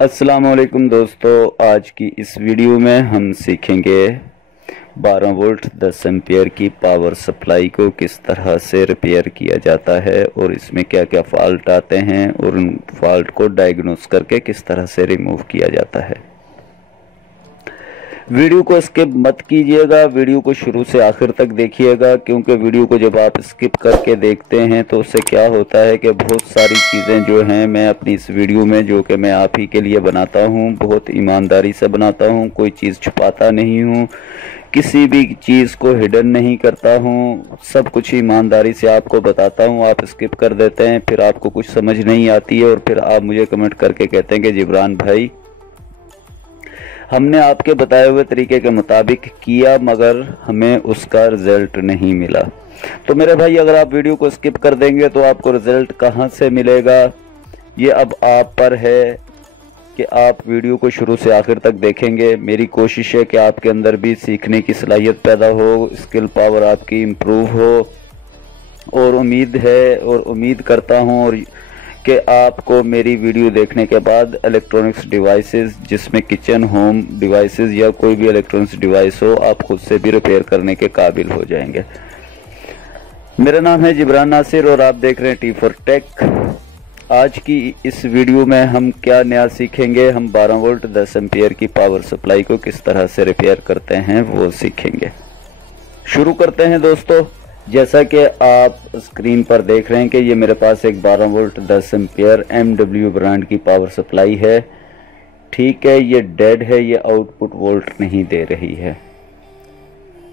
अस्सलाम वालेकुम दोस्तों, आज की इस वीडियो में हम सीखेंगे 12 वोल्ट 10 एम्पियर की पावर सप्लाई को किस तरह से रिपेयर किया जाता है और इसमें क्या क्या फॉल्ट आते हैं और उन फॉल्ट को डायग्नोस करके किस तरह से रिमूव किया जाता है। वीडियो को स्किप मत कीजिएगा, वीडियो को शुरू से आखिर तक देखिएगा, क्योंकि वीडियो को जब आप स्किप करके देखते हैं तो उससे क्या होता है कि बहुत सारी चीज़ें जो हैं मैं अपनी इस वीडियो में जो कि मैं आप ही के लिए बनाता हूं, बहुत ईमानदारी से बनाता हूं, कोई चीज़ छुपाता नहीं हूं, किसी भी चीज़ को हिडन नहीं करता हूं, सब कुछ ईमानदारी से आपको बताता हूं। आप स्किप कर देते हैं, फिर आपको कुछ समझ नहीं आती है और फिर आप मुझे कमेंट करके कहते हैं कि जिब्रान भाई हमने आपके बताए हुए तरीके के मुताबिक किया मगर हमें उसका रिजल्ट नहीं मिला। तो मेरे भाई, अगर आप वीडियो को स्किप कर देंगे तो आपको रिजल्ट कहां से मिलेगा, ये अब आप पर है कि आप वीडियो को शुरू से आखिर तक देखेंगे। मेरी कोशिश है कि आपके अंदर भी सीखने की सलाहियत पैदा हो, स्किल पावर आपकी इम्प्रूव हो, और उम्मीद करता हूँ और कि आपको मेरी वीडियो देखने के बाद इलेक्ट्रॉनिक्स डिवाइसेस, जिसमें किचन होम डिवाइसेस या कोई भी इलेक्ट्रॉनिक्स डिवाइस हो, आप खुद से भी रिपेयर करने के काबिल हो जाएंगे। मेरा नाम है जिब्रान नासिर और आप देख रहे हैं टी फॉर टेक। आज की इस वीडियो में हम क्या नया सीखेंगे, हम 12 वोल्ट 10 एम्पियर की पावर सप्लाई को किस तरह से रिपेयर करते हैं वो सीखेंगे। शुरू करते हैं दोस्तों। जैसा कि आप स्क्रीन पर देख रहे हैं कि ये मेरे पास एक 12 वोल्ट 10 एम्पियर MW ब्रांड की पावर सप्लाई है। ठीक है, ये डेड है, ये आउटपुट वोल्ट नहीं दे रही है।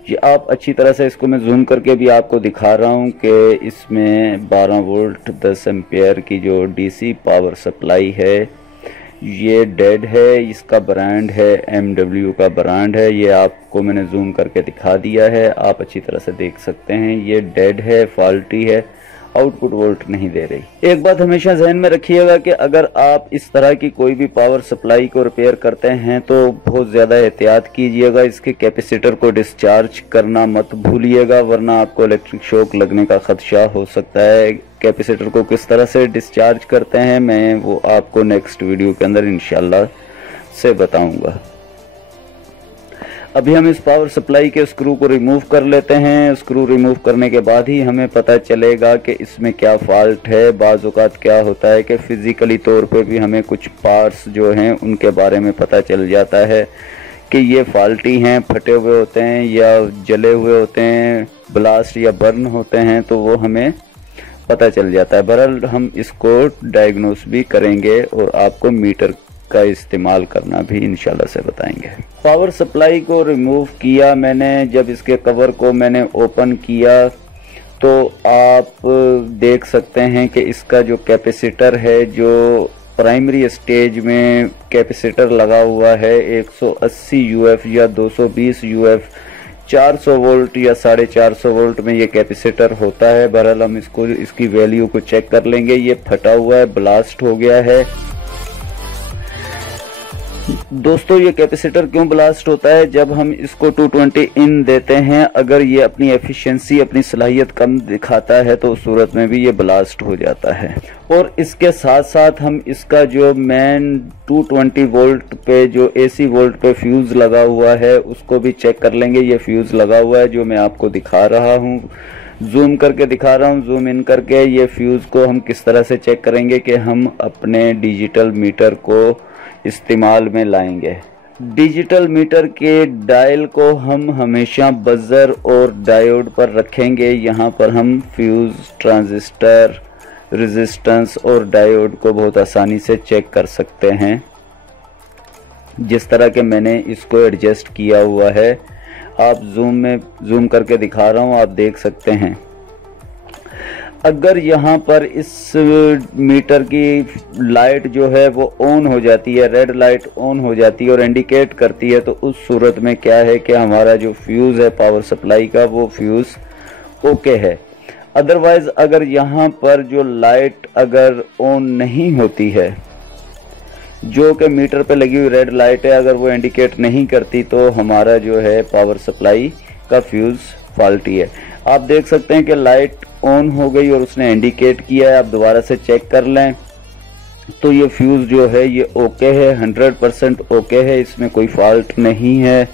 ये आप अच्छी तरह से, इसको मैं जूम करके भी आपको दिखा रहा हूँ कि इसमें 12 वोल्ट 10 एम्पियर की जो DC पावर सप्लाई है ये डेड है। इसका ब्रांड है MW का ब्रांड है, ये आपको मैंने जूम करके दिखा दिया है, आप अच्छी तरह से देख सकते हैं। ये डेड है, फॉल्टी है, आउटपुट वोल्ट नहीं दे रही। एक बात हमेशा जहन में रखिएगा कि अगर आप इस तरह की कोई भी पावर सप्लाई को रिपेयर करते हैं तो बहुत ज़्यादा एहतियात कीजिएगा। इसके कैपेसिटर को डिस्चार्ज करना मत भूलिएगा, वरना आपको इलेक्ट्रिक शॉक लगने का खदशा हो सकता है। कैपेसिटर को किस तरह से डिस्चार्ज करते हैं मैं वो आपको नेक्स्ट वीडियो के अंदर इंशाल्लाह से बताऊंगा। अभी हम इस पावर सप्लाई के स्क्रू को रिमूव कर लेते हैं। स्क्रू रिमूव करने के बाद ही हमें पता चलेगा कि इसमें क्या फॉल्ट है। बाज़ औक़ात क्या होता है कि फिज़िकली तौर पे भी हमें कुछ पार्ट्स जो हैं उनके बारे में पता चल जाता है कि ये फॉल्टी हैं, फटे हुए होते हैं या जले हुए होते हैं, ब्लास्ट या बर्न होते हैं, तो वो हमें पता चल जाता है। बहरहाल हम इसको डायग्नोस भी करेंगे और आपको मीटर का इस्तेमाल करना भी इंशाल्लाह से बताएंगे। पावर सप्लाई को रिमूव किया मैंने, जब इसके कवर को मैंने ओपन किया तो आप देख सकते हैं कि इसका जो कैपेसिटर है, जो प्राइमरी स्टेज में कैपेसिटर लगा हुआ है 180 UF या 220 UF, 400 वोल्ट या 450 वोल्ट में ये कैपेसिटर होता है। बहरहाल हम इसकी वैल्यू को चेक कर लेंगे। ये फटा हुआ है, ब्लास्ट हो गया है। दोस्तों, ये कैपेसिटर क्यों ब्लास्ट होता है? जब हम इसको 220 इन देते हैं, अगर ये अपनी एफिशिएंसी, अपनी सलाहियत कम दिखाता है तो उस सूरत में भी ये ब्लास्ट हो जाता है। और इसके साथ साथ हम इसका जो मेन 220 वोल्ट पे जो AC वोल्ट पे फ्यूज लगा हुआ है उसको भी चेक कर लेंगे। ये फ्यूज लगा हुआ है जो मैं आपको दिखा रहा हूँ, जूम करके दिखा रहा हूँ, जूम इन करके। ये फ्यूज को हम किस तरह से चेक करेंगे कि हम अपने डिजिटल मीटर को इस्तेमाल में लाएंगे। डिजिटल मीटर के डायल को हम हमेशा बजर और डायोड पर रखेंगे। यहाँ पर हम फ्यूज, ट्रांजिस्टर, रेजिस्टेंस और डायोड को बहुत आसानी से चेक कर सकते हैं, जिस तरह के मैंने इसको एडजस्ट किया हुआ है। आप जूम करके दिखा रहा हूँ, आप देख सकते हैं। अगर यहाँ पर इस मीटर की लाइट जो है वो ऑन हो जाती है, रेड लाइट ऑन हो जाती है और इंडिकेट करती है, तो उस सूरत में क्या है कि हमारा जो फ्यूज़ है पावर सप्लाई का वो फ्यूज़ ओके है। अदरवाइज अगर यहाँ पर जो लाइट अगर ऑन नहीं होती है, जो कि मीटर पे लगी हुई रेड लाइट है, अगर वो इंडिकेट नहीं करती तो हमारा जो है पावर सप्लाई का फ्यूज़ फॉल्टी है। आप देख सकते हैं कि लाइट ऑन हो गई और उसने इंडिकेट किया है। आप दोबारा से चेक कर लें तो ये फ्यूज जो है ये ओके है, 100% ओके है, इसमें कोई फॉल्ट नहीं है।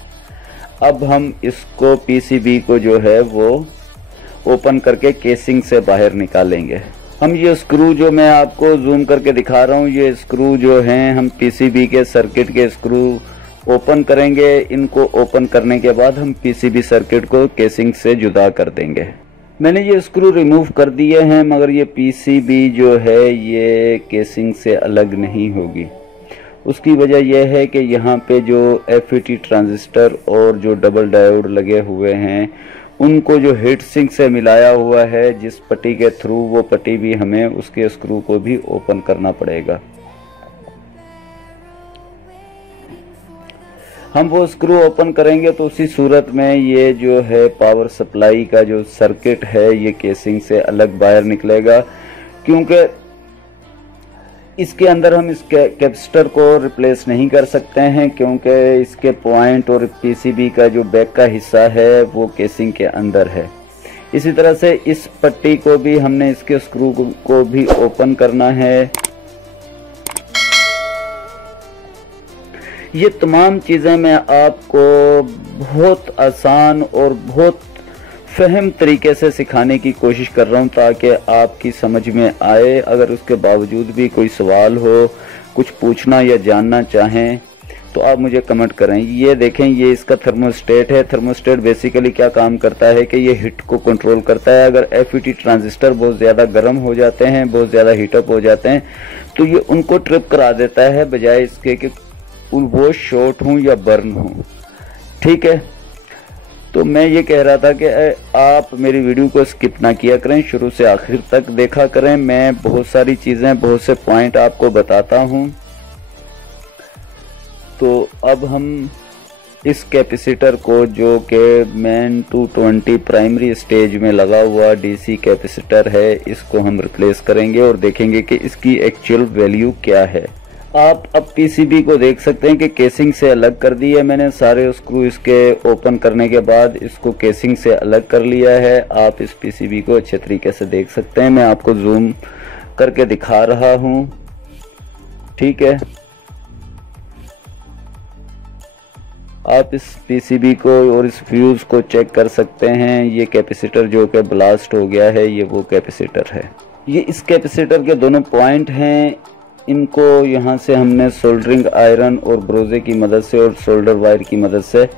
अब हम इसको पीसीबी को जो है वो ओपन करके केसिंग से बाहर निकालेंगे। हम ये स्क्रू जो मैं आपको जूम करके दिखा रहा हूँ, ये स्क्रू जो हैं हम पीसीबी के सर्किट के स्क्रू ओपन करेंगे। इनको ओपन करने के बाद हम पीसीबी सर्किट को केसिंग से जुदा कर देंगे। मैंने ये स्क्रू रिमूव कर दिए हैं, मगर ये पीसीबी जो है ये केसिंग से अलग नहीं होगी। उसकी वजह यह है कि यहाँ पे जो एफईटी ट्रांजिस्टर और जो डबल डायोड लगे हुए हैं उनको जो हीट सिंक से मिलाया हुआ है, जिस पट्टी के थ्रू, वो पट्टी भी हमें उसके स्क्रू को भी ओपन करना पड़ेगा। हम वो स्क्रू ओपन करेंगे तो उसी सूरत में ये जो है पावर सप्लाई का जो सर्किट है ये केसिंग से अलग बाहर निकलेगा, क्योंकि इसके अंदर हम इस कैपेसिटर को रिप्लेस नहीं कर सकते हैं, क्योंकि इसके पॉइंट और पीसीबी का जो बैक का हिस्सा है वो केसिंग के अंदर है। इसी तरह से इस पट्टी को भी हमने इसके स्क्रू को भी ओपन करना है। ये तमाम चीज़ें मैं आपको बहुत आसान और बहुत फहम तरीके से सिखाने की कोशिश कर रहा हूँ ताकि आपकी समझ में आए। अगर उसके बावजूद भी कोई सवाल हो, कुछ पूछना या जानना चाहें तो आप मुझे कमेंट करें। ये देखें, ये इसका थर्मोस्टेट है। थर्मोस्टेट बेसिकली क्या काम करता है कि ये हीट को कंट्रोल करता है। अगर एफईटी ट्रांजिस्टर बहुत ज़्यादा गर्म हो जाते हैं, बहुत ज़्यादा हीटअप हो जाते हैं, तो ये उनको ट्रिप करा देता है, बजाय इसके कि वो शॉर्ट हों या बर्न हों। ठीक है, तो मैं ये कह रहा था कि आप मेरी वीडियो को स्किप ना किया करें, शुरू से आखिर तक देखा करें। मैं बहुत सारी चीज़ें, बहुत से पॉइंट आपको बताता हूं। तो अब हम इस कैपेसिटर को, जो कि मेन 220 प्राइमरी स्टेज में लगा हुआ डीसी कैपेसिटर है, इसको हम रिप्लेस करेंगे और देखेंगे कि इसकी एक्चुअल वैल्यू क्या है। आप अब पीसीबी को देख सकते हैं कि केसिंग से अलग कर दी है मैंने। सारे स्क्रू इसके ओपन करने के बाद इसको केसिंग से अलग कर लिया है। आप इस पीसीबी को अच्छे तरीके से देख सकते हैं, मैं आपको जूम करके दिखा रहा हूं। ठीक है, आप इस पीसीबी को और इस फ्यूज को चेक कर सकते हैं। ये कैपेसिटर जो कि ब्लास्ट हो गया है, ये वो कैपेसिटर है। ये इस कैपेसिटर के दोनों पॉइंट हैं। इनको यहाँ से हमने सोल्डरिंग आयरन और ब्रोजे की मदद से और सोल्डर वायर की मदद से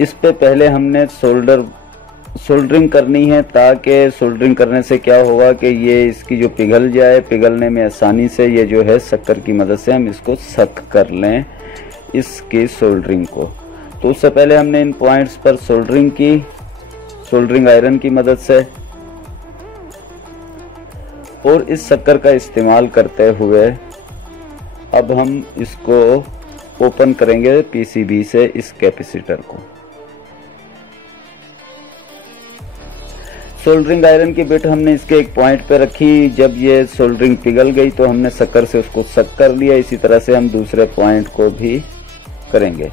इस पे पहले हमने सोल्डरिंग करनी है, ताकि सोल्डरिंग करने से क्या होगा कि ये इसकी जो पिघल जाए, पिघलने में आसानी से ये जो है शक्कर की मदद से हम इसको सक कर लें इसकी सोल्डरिंग को। तो उससे पहले हमने इन पॉइंट्स पर सोल्डरिंग की, सोल्डरिंग आयरन की मदद से, और इस शक्कर का इस्तेमाल करते हुए अब हम इसको ओपन करेंगे पीसीबी से इस कैपेसिटर को। सोल्डरिंग आयरन की बिट हमने इसके एक पॉइंट पे रखी। जब ये सोल्डरिंग पिघल गई तो हमने शक्कर से उसको सक कर लिया। इसी तरह से हम दूसरे पॉइंट को भी करेंगे।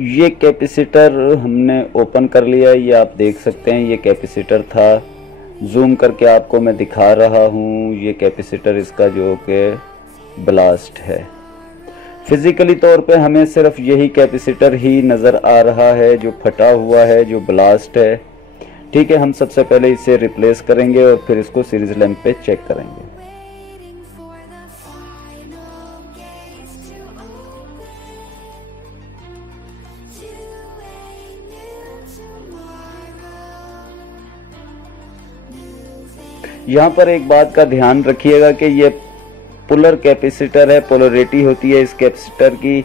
ये कैपेसिटर हमने ओपन कर लिया, ये आप देख सकते हैं। ये कैपेसिटर था, जूम करके आपको मैं दिखा रहा हूँ। ये कैपेसिटर इसका जो कि ब्लास्ट है। फिजिकली तौर पे हमें सिर्फ यही कैपेसिटर ही नज़र आ रहा है जो फटा हुआ है, जो ब्लास्ट है। ठीक है, हम सबसे पहले इसे रिप्लेस करेंगे और फिर इसको सीरीज लैंप पे चेक करेंगे। यहाँ पर एक बात का ध्यान रखिएगा कि ये पुलर कैपेसिटर है, पोलरिटी होती है इस कैपेसिटर की।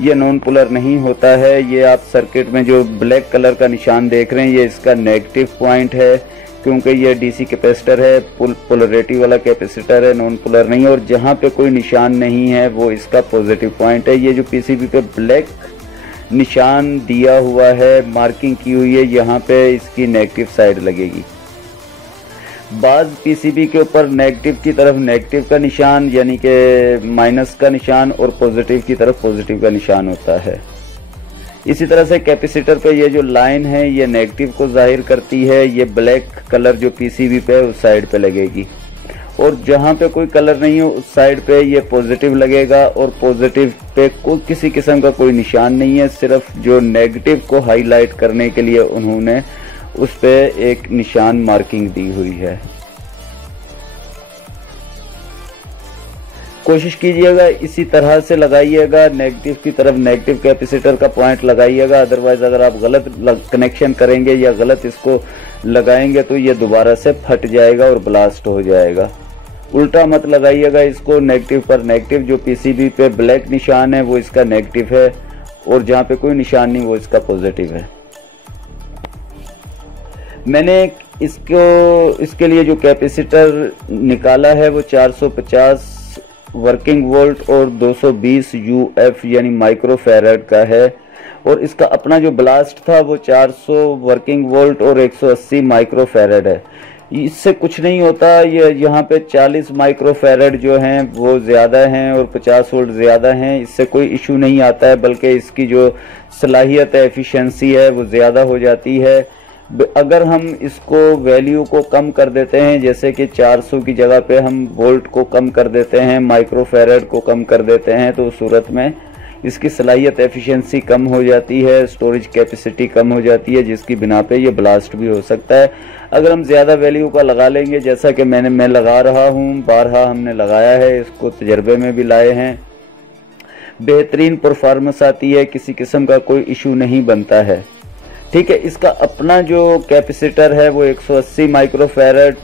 ये नॉन पुलर नहीं होता है। ये आप सर्किट में जो ब्लैक कलर का निशान देख रहे हैं, ये इसका नेगेटिव पॉइंट है। क्योंकि ये डीसी कैपेसिटर है, पोलरिटी वाला कैपेसिटर है, नॉन पोलर नहीं है। और जहाँ पे कोई निशान नहीं है वो इसका पॉजिटिव पॉइंट है। ये जो पीसीबी पे ब्लैक निशान दिया हुआ है, मार्किंग की हुई है, यहाँ पे इसकी नेगेटिव साइड लगेगी। बाज़ पीसीबी के ऊपर नेगेटिव की तरफ नेगेटिव का निशान यानी कि माइनस का निशान और पॉजिटिव की तरफ पॉजिटिव का निशान होता है। इसी तरह से कैपेसिटर पे ये जो लाइन है ये नेगेटिव को जाहिर करती है। ये ब्लैक कलर जो पीसीबी पे है उस साइड पे लगेगी, और जहाँ पे कोई कलर नहीं हो उस साइड पे ये पॉजिटिव लगेगा। और पॉजिटिव पे कोई किसी किस्म का कोई निशान नहीं है, सिर्फ जो नेगेटिव को हाईलाइट करने के लिए उन्होंने उस पे एक निशान मार्किंग दी हुई है। कोशिश कीजिएगा इसी तरह से लगाइएगा, नेगेटिव की तरफ नेगेटिव कैपेसिटर का पॉइंट लगाइएगा। अदरवाइज अगर आप गलत कनेक्शन करेंगे या गलत इसको लगाएंगे तो ये दोबारा से फट जाएगा और ब्लास्ट हो जाएगा। उल्टा मत लगाइएगा इसको, नेगेटिव पर नेगेटिव। जो पीसीबी पे ब्लैक निशान है वो इसका नेगेटिव है, और जहाँ पे कोई निशान नहीं वो इसका पॉजिटिव है। मैंने इसके लिए जो कैपेसिटर निकाला है वो 450 वर्किंग वोल्ट और 220 यूएफ यानी माइक्रो फैराड का है। और इसका अपना जो ब्लास्ट था वो 400 वर्किंग वोल्ट और 180 माइक्रो फैराड है। इससे कुछ नहीं होता। ये यहाँ पे 40 माइक्रो फैराड जो हैं वो ज़्यादा हैं और 50 वोल्ट ज़्यादा हैं। इससे कोई इशू नहीं आता है, बल्कि इसकी जो सलाहियत है, एफिशिएंसी है, वो ज़्यादा हो जाती है। अगर हम इसको वैल्यू को कम कर देते हैं, जैसे कि 400 की जगह पे हम वोल्ट को कम कर देते हैं, माइक्रो फैराड को कम कर देते हैं, तो उस सूरत में इसकी सलाहियत एफिशिएंसी कम हो जाती है, स्टोरेज कैपेसिटी कम हो जाती है, जिसकी बिना पे ये ब्लास्ट भी हो सकता है। अगर हम ज़्यादा वैल्यू का लगा लेंगे, जैसा कि मैं लगा रहा हूँ, बारहा हमने लगाया है, इसको तजर्बे में भी लाए हैं, बेहतरीन परफॉर्मेंस आती है, किसी किस्म का कोई इशू नहीं बनता है। ठीक है, इसका अपना जो कैपेसिटर है वो 180 माइक्रो फैराड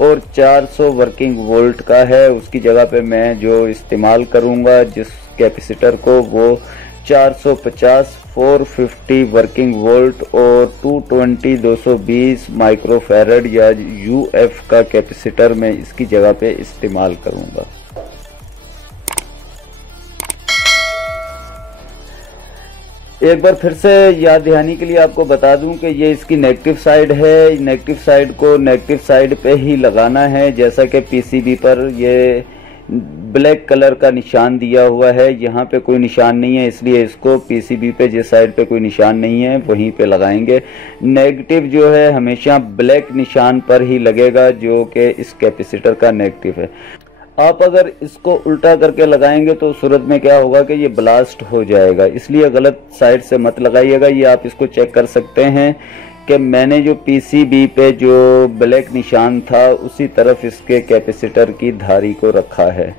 और 400 वर्किंग वोल्ट का है। उसकी जगह पे मैं जो इस्तेमाल करूंगा जिस कैपेसिटर को, वो 450 450 वर्किंग वोल्ट और 220 220 माइक्रो फैराड या यूएफ का कैपेसिटर मैं इसकी जगह पे इस्तेमाल करूंगा। एक बार फिर से याद दहानी के लिए आपको बता दूं कि ये इसकी नेगेटिव साइड है। नेगेटिव साइड को नेगेटिव साइड पे ही लगाना है, जैसा कि पीसीबी पर ये ब्लैक कलर का निशान दिया हुआ है। यहाँ पे कोई निशान नहीं है, इसलिए इसको पीसीबी पे जिस साइड पे कोई निशान नहीं है वहीं पे लगाएंगे। नेगेटिव जो है हमेशा ब्लैक निशान पर ही लगेगा, जो कि इस कैपेसिटर का नेगेटिव है। आप अगर इसको उल्टा करके लगाएंगे तो सूरत में क्या होगा कि ये ब्लास्ट हो जाएगा, इसलिए गलत साइड से मत लगाइएगा। ये आप इसको चेक कर सकते हैं कि मैंने जो पीसीबी पे जो ब्लैक निशान था उसी तरफ इसके कैपेसिटर की धारी को रखा है।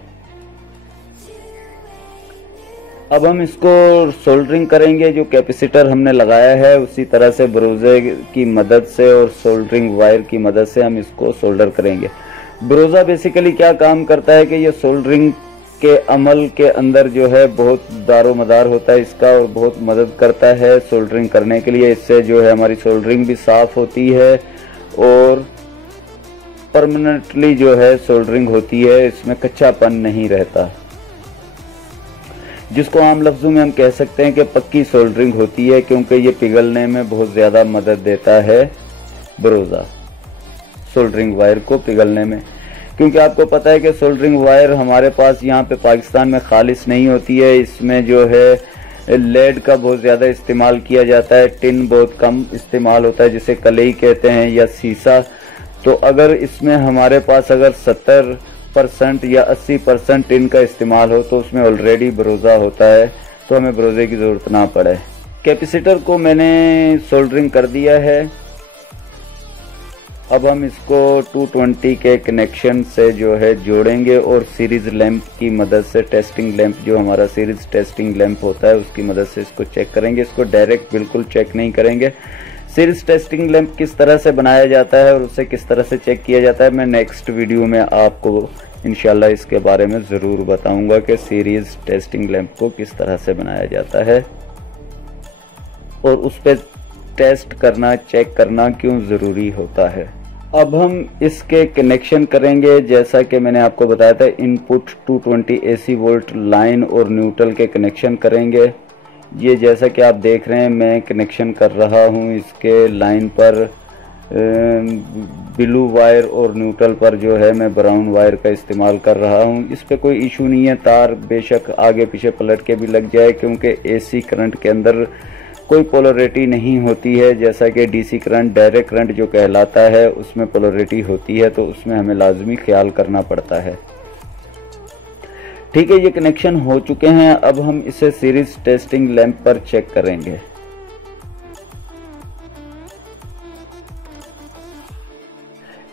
अब हम इसको सोल्डरिंग करेंगे। जो कैपेसिटर हमने लगाया है उसी तरह से ब्रोजे की मदद से और सोल्डरिंग वायर की मदद से हम इसको सोल्डर करेंगे। ब्रोजा बेसिकली क्या काम करता है कि ये सोल्डरिंग के अमल के अंदर जो है बहुत दारोमदार होता है इसका, और बहुत मदद करता है सोल्डरिंग करने के लिए। इससे जो है हमारी सोल्डरिंग भी साफ होती है और परमानेंटली जो है सोल्डरिंग होती है, इसमें कच्चापन नहीं रहता, जिसको आम लफ्जों में हम कह सकते हैं कि पक्की सोल्डरिंग होती है, क्योंकि ये पिघलने में बहुत ज्यादा मदद देता है ब्रोजा सोल्डरिंग वायर को पिघलने में। क्योंकि आपको पता है कि सोल्डरिंग वायर हमारे पास यहाँ पे पाकिस्तान में खालिश नहीं होती है, इसमें जो है लेड का बहुत ज़्यादा इस्तेमाल किया जाता है, टिन बहुत कम इस्तेमाल होता है जिसे कलई कहते हैं या सीसा। तो अगर इसमें हमारे पास अगर 70% या 80% टिन का इस्तेमाल हो तो उसमें ऑलरेडी ब्रोजा होता है, तो हमें ब्रोजे की ज़रूरत ना पड़े। कैपेसिटर को मैंने सोल्डरिंग कर दिया है। अब हम इसको 220 के कनेक्शन से जो है जोड़ेंगे और सीरीज लैंप की मदद से, टेस्टिंग लैंप जो हमारा सीरीज टेस्टिंग लैंप होता है उसकी मदद से इसको चेक करेंगे। इसको डायरेक्ट बिल्कुल चेक नहीं करेंगे। सीरीज टेस्टिंग लैंप किस तरह से बनाया जाता है और उसे किस तरह से चेक किया जाता है मैं नेक्स्ट वीडियो में आपको इंशाल्लाह इसके बारे में ज़रूर बताऊंगा कि सीरीज टेस्टिंग लैंप को किस तरह से बनाया जाता है और उस पर टेस्ट करना, चेक करना क्यों ज़रूरी होता है। अब हम इसके कनेक्शन करेंगे। जैसा कि मैंने आपको बताया था, इनपुट 220 AC वोल्ट लाइन और न्यूट्रल के कनेक्शन करेंगे। ये जैसा कि आप देख रहे हैं मैं कनेक्शन कर रहा हूँ इसके लाइन पर ब्लू वायर और न्यूट्रल पर जो है मैं ब्राउन वायर का इस्तेमाल कर रहा हूँ। इस पे कोई इशू नहीं है, तार बेशक आगे पीछे पलट के भी लग जाए, क्योंकि AC करंट के अंदर कोई पोलरिटी नहीं होती है। जैसा कि DC करंट, डायरेक्ट करंट जो कहलाता है, उसमें पोलरिटी होती है, तो उसमें हमें लाजमी ख्याल करना पड़ता है। ठीक है, ये कनेक्शन हो चुके हैं। अब हम इसे सीरीज टेस्टिंग लैंप पर चेक करेंगे।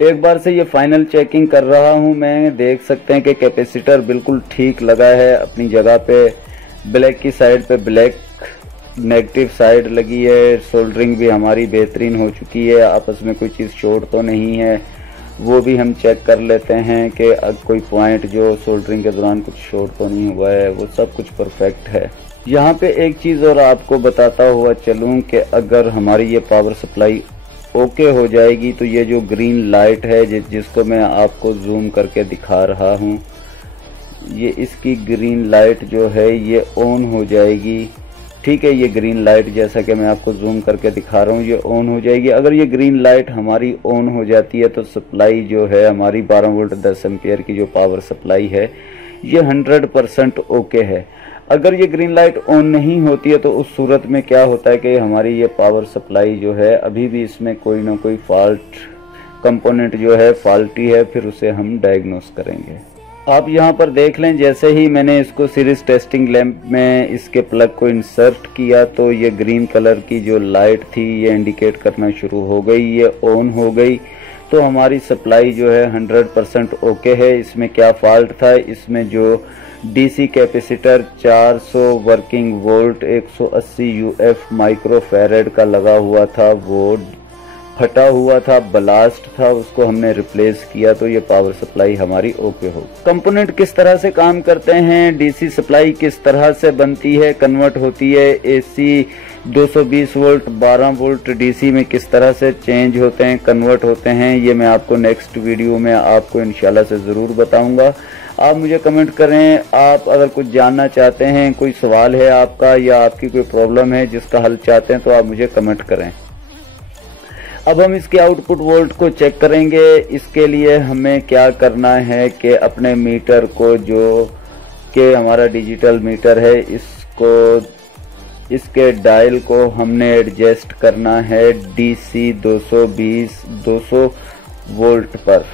एक बार से ये फाइनल चेकिंग कर रहा हूं मैं। देख सकते हैं कि कैपेसिटर बिल्कुल ठीक लगा है अपनी जगह पे। ब्लैक की साइड पे ब्लैक नेगेटिव साइड लगी है। सोल्डरिंग भी हमारी बेहतरीन हो चुकी है। आपस में कोई चीज़ शॉर्ट तो नहीं है, वो भी हम चेक कर लेते हैं कि कोई पॉइंट जो सोल्डरिंग के दौरान कुछ शॉर्ट तो नहीं हुआ है। वो सब कुछ परफेक्ट है। यहाँ पे एक चीज़ और आपको बताता हुआ चलूँ कि अगर हमारी ये पावर सप्लाई ओके हो जाएगी तो ये जो ग्रीन लाइट है जिसको मैं आपको जूम करके दिखा रहा हूँ, ये इसकी ग्रीन लाइट जो है ये ऑन हो जाएगी। ठीक है, ये ग्रीन लाइट जैसा कि मैं आपको जूम करके दिखा रहा हूँ ये ऑन हो जाएगी। अगर ये ग्रीन लाइट हमारी ऑन हो जाती है तो सप्लाई जो है हमारी 12 वोल्ट 10 एम्पियर की जो पावर सप्लाई है ये 100% ओके है। अगर ये ग्रीन लाइट ऑन नहीं होती है तो उस सूरत में क्या होता है कि हमारी ये पावर सप्लाई जो है अभी भी इसमें कोई ना कोई फॉल्ट कंपोनेंट जो है फॉल्टी है, फिर उसे हम डायग्नोस करेंगे। आप यहाँ पर देख लें, जैसे ही मैंने इसको सीरीज टेस्टिंग लैंप में इसके प्लग को इंसर्ट किया तो ये ग्रीन कलर की जो लाइट थी ये इंडिकेट करना शुरू हो गई, ये ऑन हो गई। तो हमारी सप्लाई जो है 100% ओके है। इसमें क्या फॉल्ट था, इसमें जो DC capacitor 400 working volt 180 UF microfarad का लगा हुआ था वो फटा हुआ था, ब्लास्ट था, उसको हमने रिप्लेस किया तो ये पावर सप्लाई हमारी ओके हो। कंपोनेंट किस तरह से काम करते हैं, DC सप्लाई किस तरह से बनती है, कन्वर्ट होती है, AC 220 वोल्ट 12 वोल्ट DC में किस तरह से चेंज होते हैं, कन्वर्ट होते हैं, ये मैं आपको नेक्स्ट वीडियो में आपको इंशाल्लाह से ज़रूर बताऊंगा। आप मुझे कमेंट करें, आप अगर कुछ जानना चाहते हैं, कोई सवाल है आपका या आपकी कोई प्रॉब्लम है जिसका हल चाहते हैं तो आप मुझे कमेंट करें। अब हम इसके आउटपुट वोल्ट को चेक करेंगे। इसके लिए हमें क्या करना है कि अपने मीटर को, जो कि हमारा डिजिटल मीटर है, इसके डायल को हमने एडजस्ट करना है DC 220 वोल्ट पर।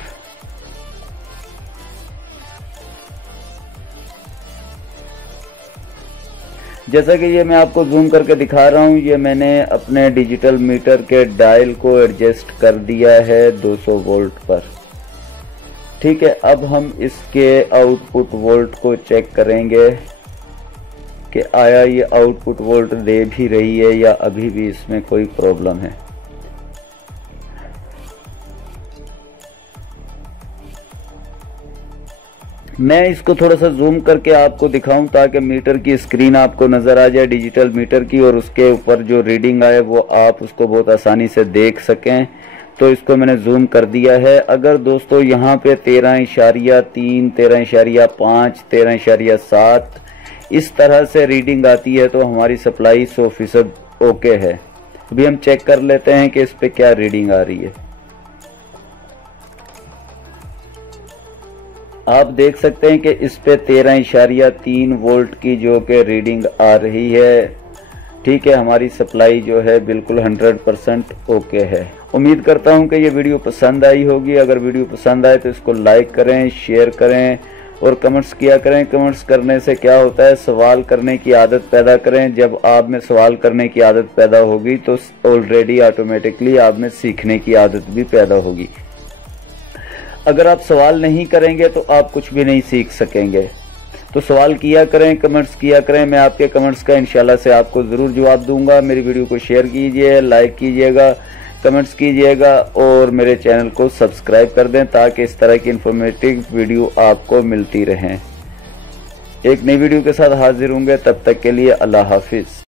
जैसा कि ये मैं आपको जूम करके दिखा रहा हूँ, ये मैंने अपने डिजिटल मीटर के डायल को एडजस्ट कर दिया है 200 वोल्ट पर। ठीक है, अब हम इसके आउटपुट वोल्ट को चेक करेंगे कि आया ये आउटपुट वोल्ट दे भी रही है या अभी भी इसमें कोई प्रॉब्लम है। मैं इसको थोड़ा सा जूम करके आपको दिखाऊं ताकि मीटर की स्क्रीन आपको नजर आ जाए डिजिटल मीटर की, और उसके ऊपर जो रीडिंग आए वो आप उसको बहुत आसानी से देख सकें। तो इसको मैंने जूम कर दिया है। अगर दोस्तों यहाँ पे 13.3, 13.5, 13.7 इस तरह से रीडिंग आती है तो हमारी सप्लाई 100% ओके है। अभी हम चेक कर लेते हैं कि इस पे क्या रीडिंग आ रही है। आप देख सकते हैं कि इस पे 13.3 वोल्ट की जो कि रीडिंग आ रही है। ठीक है, हमारी सप्लाई जो है बिल्कुल 100% ओके है। उम्मीद करता हूं कि ये वीडियो पसंद आई होगी। अगर वीडियो पसंद आए तो इसको लाइक करें, शेयर करें और कमेंट्स किया करें। कमेंट्स करने से क्या होता है, सवाल करने की आदत पैदा करें। जब आप में सवाल करने की आदत पैदा होगी तो ऑलरेडी ऑटोमेटिकली आप में सीखने की आदत भी पैदा होगी। अगर आप सवाल नहीं करेंगे तो आप कुछ भी नहीं सीख सकेंगे। तो सवाल किया करें, कमेंट्स किया करें। मैं आपके कमेंट्स का इंशाल्लाह से आपको ज़रूर जवाब दूंगा। मेरी वीडियो को शेयर कीजिए, लाइक कीजिएगा, कमेंट्स कीजिएगा और मेरे चैनल को सब्सक्राइब कर दें ताकि इस तरह की इंफॉर्मेटिव वीडियो आपको मिलती रहें। एक नई वीडियो के साथ हाजिर होंगे, तब तक के लिए अल्लाह हाफिज़।